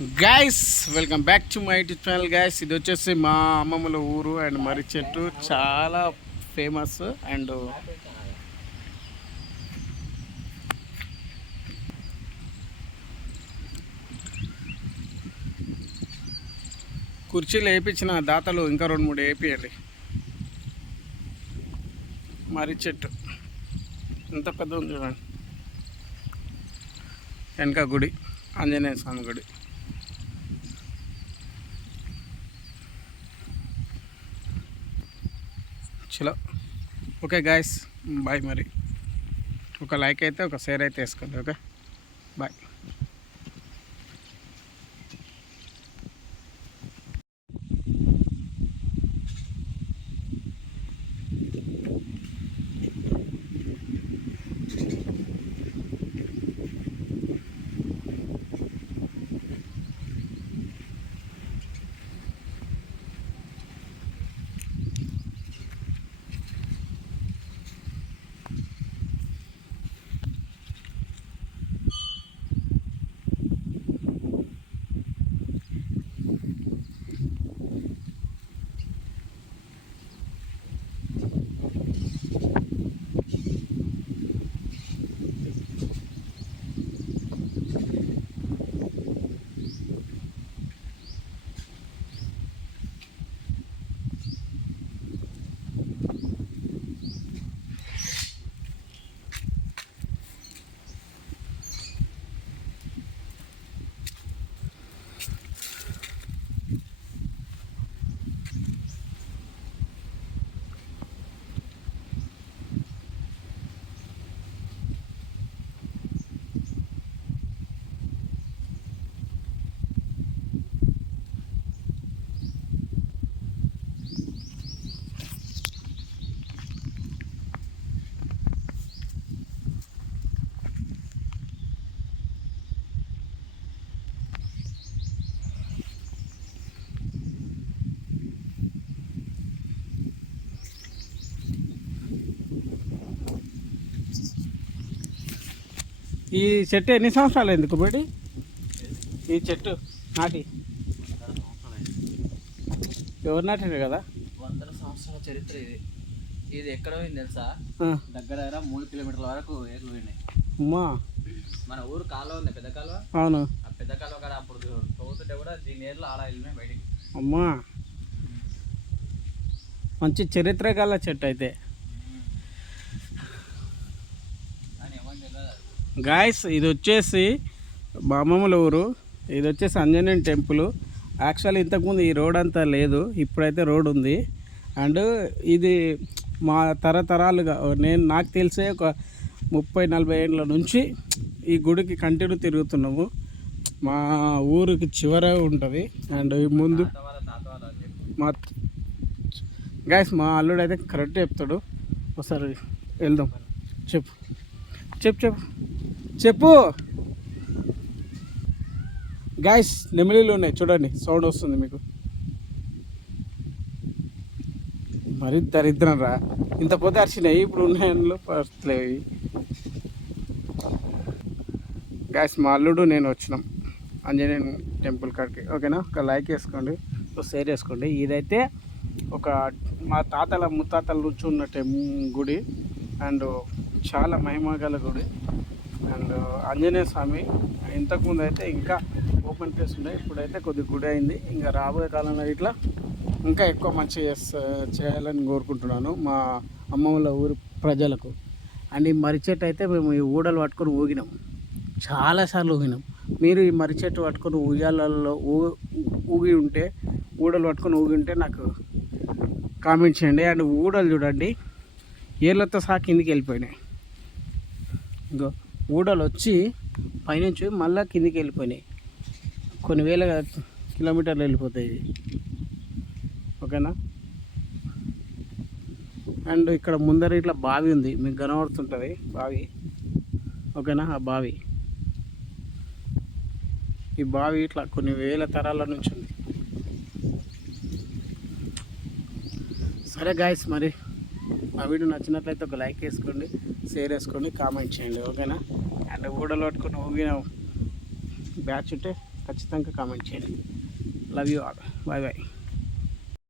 Guys welcome back to my YouTube channel guys ఇది వచ్చేసి మా అమ్మమ్మల ఊరు అండ్ మర్రి చెట్టు చాలా ఫేమస్ అండ్ కుర్చీలు వేయించిన దాతలు ఇంకా రెండు మూడు వేపియండి మర్రి చెట్టు ఎంత పెద్ద ఉంది చూడండి. వెనక గుడి ఆంజనేయ స్వామి గుడి. చలో ఓకే గాయస్ బాయ్ మరి. ఒక లైక్ అయితే ఒక షేర్ అయితే వేసుకోండి ఓకే? బాయ్. ఈ చెట్టు ఎన్ని సంవత్సరాలు ఎందుకు బట్టి ఈ చెట్టు నాటి? ఎవరు నాటారు కదా? వందల సంవత్సరాల చరిత్ర ఇది. ఇది ఎక్కడ పోయింది తెలుసా? దగ్గర దగ్గర మూడు కిలోమీటర్ల వరకు ఏర్లు పోయినాయి. అమ్మా. మన ఊరు కాలువ ఉంది పెద్ద కాలువ. అవును. ఆ పెద్ద కాలువ కాడ అప్పుడు తవ్వుతుంటే కూడా దీని ఏర్లు ఆడ వెళ్ళినాయి బయటికి. అమ్మా. మంచి చరిత్ర గల చెట్టు అయితే. గాయస్ ఇది వచ్చేసి బామమ్మల ఊరు. ఇది వచ్చేసి ఆంజనేయం టెంపుల్. యాక్చువల్ ఇంతకుముందు ఈ రోడ్ అంతా లేదు. ఇప్పుడైతే రోడ్ ఉంది. అండ్ ఇది మా తరతరాలుగా నేను నాకు తెలిసే ఒక ముప్పై నలభై ఏళ్ళ నుంచి ఈ గుడికి కంటిన్యూ తిరుగుతున్నాము. మా ఊరికి చివర ఉంటుంది. అండ్ ముందు మా గాయస్ మా అల్లుడు అయితే కరెక్ట్ చెప్తాడు. ఒకసారి వెళ్దాం. చెప్పు. చెప్పు చెప్పు. చెప్పు. గాయస్ నెమిలీలు ఉన్నాయి. చూడండి సౌండ్ వస్తుంది మీకు. మరి దరిద్రం రా. ఇంత పోతే అరిచినాయి ఇప్పుడు ఉన్నాయనిలో పడలేవి గాయస్ మా అల్లుడు నేను వచ్చినాం. ఆంజనేయ టెంపుల్ కాడికి. ఓకేనా? ఒక లైక్ వేసుకోండి ఒక షేర్ వేసుకోండి. ఇదైతే ఒక మా తాతల ముత్తాతల నుంచి ఉన్న టెం గుడి. అండ్ చాలా మహిమగల గుడి. అండ్ ఆంజనేయ స్వామి ఇంతకుముందు అయితే ఇంకా ఓపెన్ ప్లేస్ ఉండే ఇప్పుడైతే కొద్ది గుడి అయింది. ఇంకా రాబోయే కాలంలో ఇట్లా ఇంకా ఎక్కువ మంచి చేయాలని కోరుకుంటున్నాను మా అమ్మమ్మల ఊరు ప్రజలకు. అండ్ ఈ మర్రి చెట్టు అయితే మేము ఈ ఊడలు పట్టుకొని ఊగినాం. చాలాసార్లు ఊగినాం. మీరు ఈ మర్రి చెట్టు పట్టుకొని ఉయ్యాలలో ఊగి ఉంటే ఊడలు పట్టుకొని ఊగి ఉంటే నాకు కామెంట్ చేయండి. అండ్ ఊడలు చూడండి. ఏళ్ళతో సహా కిందికి వెళ్ళిపోయినాయి. ఇంకో. ఊడలు వచ్చి పైనుంచి మళ్ళీ కిందికి వెళ్ళిపోయినాయి కొన్ని వేల కిలోమీటర్లు వెళ్ళిపోతాయి ఓకేనా? అండ్ ఇక్కడ ముందర ఇట్లా బావి ఉంది. మీకు కనబడుతుంటుంది బావి. ఓకేనా? ఆ బావి. ఈ బావి ఇట్లా కొన్ని వేల తరాల నుంచి ఉంది. సరే గాయస్ మరి ఆ వీడియో నచ్చినట్లయితే ఒక లైక్ వేసుకోండి. షేర్ వేసుకోండి కామెంట్ చేయండి ఓకేనా? అండ్ ఊడలు పట్టుకుని ఊగిన బ్యాచ్ ఉంటే ఖచ్చితంగా కామెంట్ చేయండి. Love you all bye bye